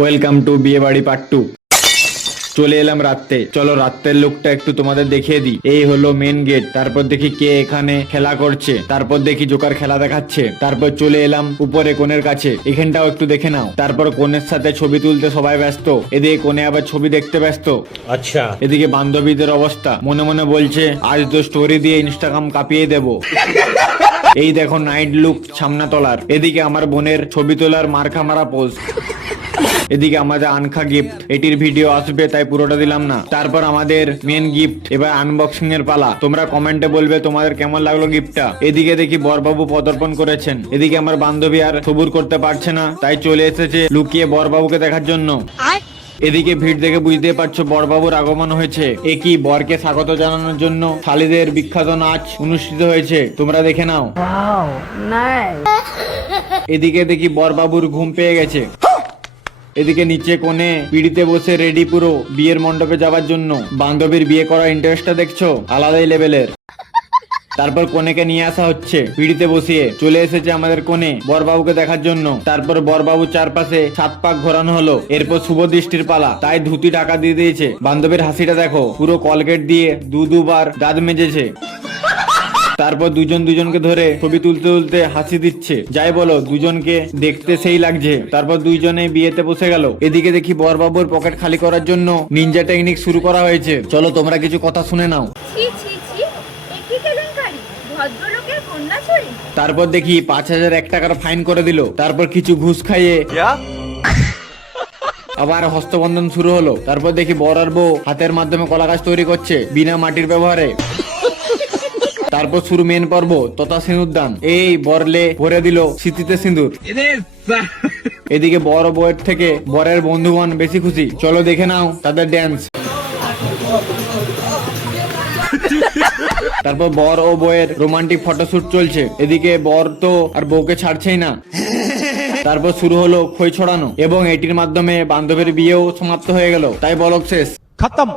Welcome to বিয়ে বাড়ি part 2। চলে এলাম রাত্রে। চলো রাত্রের লুকটা একটু তোমাদের দেখিয়ে দিই। এই হলো মেন গেট। তারপর দেখি কে এখানে খেলা করছে, তারপর দেখি জোকার খেলা দেখাচ্ছে। তারপর চলে এলাম উপরে কোণের কাছে, এখানটাও একটু দেখে নাও। তারপর কোণের সাথে ছবি তুলতে সবাই ব্যস্ত, এদিকে কোণে আবার ছবি দেখতে ব্যস্ত। আচ্ছা, এদিকে বান্ধবীদের অবস্থা, মনে মনে বলছে আজ তো স্টোরি দিয়ে ইনস্টাগ্রাম কাঁপিয়ে দেব। এই দেখো নাইট লুক সামনা তোলার। এদিকে আমার বোনের ছবি তোলার মার্কা মারা পোজ। এদিকে আমাদের আনখা গিফট, এটির ভিডিও আসবে তাই পুরোটা দিলাম না। তারপর আমাদের মেন গিফট, এবার আনবক্সিং এর পালা। তোমরা কমেন্টে বলবে তোমাদের কেমন লাগলো গিফটটা। এদিকে দেখি বরবাবু পদার্পণ করেছেন। এদিকে আমার বান্ধবী আর সবুর করতে পারছে না, তাই চলে এসেছে লুকিয়ে বরবাবুকে দেখার জন্য। এদিকে ভিড় দেখে বুঝতে পারছো বরবাবুর আগমন হয়েছে। একই বরকে স্বাগত জানানোর জন্য শালিদের বিখ্যাত নাচ অনুষ্ঠিত হয়েছে, তোমরা দেখে নাও। এদিকে দেখি বরবাবুর ঘুম পেয়ে গেছে। এদিকে নিচে কোণে পিড়িতে বসে রেডি পুরো বিয়ের মণ্ডপে যাওয়ার জন্য। বান্ধবীর বিয়ে করার ইন্টারেস্টটা দেখছো, আলাদাই লেভেলের। তারপর কনেকে নিয়ে আসা হচ্ছে পিড়িতে বসিয়ে। চলে এসেছে আমাদের কোণে বরবাবুকে দেখার জন্য। তারপর বরবাবুর চারপাশে 7 পাক ঘোরানো হলো। এরপর শুভ দৃষ্টির পালা, তাই ধুতি ঢাকা দিয়ে দিয়েছে। বান্ধবীর হাসিটা দেখো, পুরো কলগেট দিয়ে দুবার দাঁত মেজেছে। তারপর দুজনকে ধরে ছবি তুলতে তুলতে হাসি দিচ্ছে। যাই বলো, দুজনকে দেখতে সেই লাগছে। তারপর দুইজনে বিয়েতে বসে গেল। এদিকে দেখি বরবাবুর পকেট খালি করার জন্য নিনজা টেকনিক শুরু করা হয়েছে। চলো তোমরা কিছু কথা শুনে নাও। তারপর দেখি 5001 টাকার ফাইন করে দিল। তারপর কিছু ঘুষ খাইয়ে আবার হস্তবন্ধন শুরু হলো। তারপর দেখি বর আর বউ হাতের মাধ্যমে কলা গাছ তৈরি করছে বিনা মাটির ব্যবহারে। তারপর শুরু মেন পর্ব তথা সিঁদুরদান। এই বরলে ভরে দিল স্মৃতিতে সিঁদুর। এদিকে বর ও বউয়ের থেকে বরের বন্ধুগণ বেশি খুশি। চলো দেখে নাও তাদের ড্যান্স। তারপর বর ও বউয়ের রোমান্টিক ফটোশুট চলছে। এদিকে বর তো আর বউকে ছাড়ছেই না। তারপর শুরু হলো খই ছড়ানো, এবং এটির মাধ্যমে বান্ধবীর বিয়েও সমাপ্ত হয়ে গেল। তাই বলক শেষ খতম।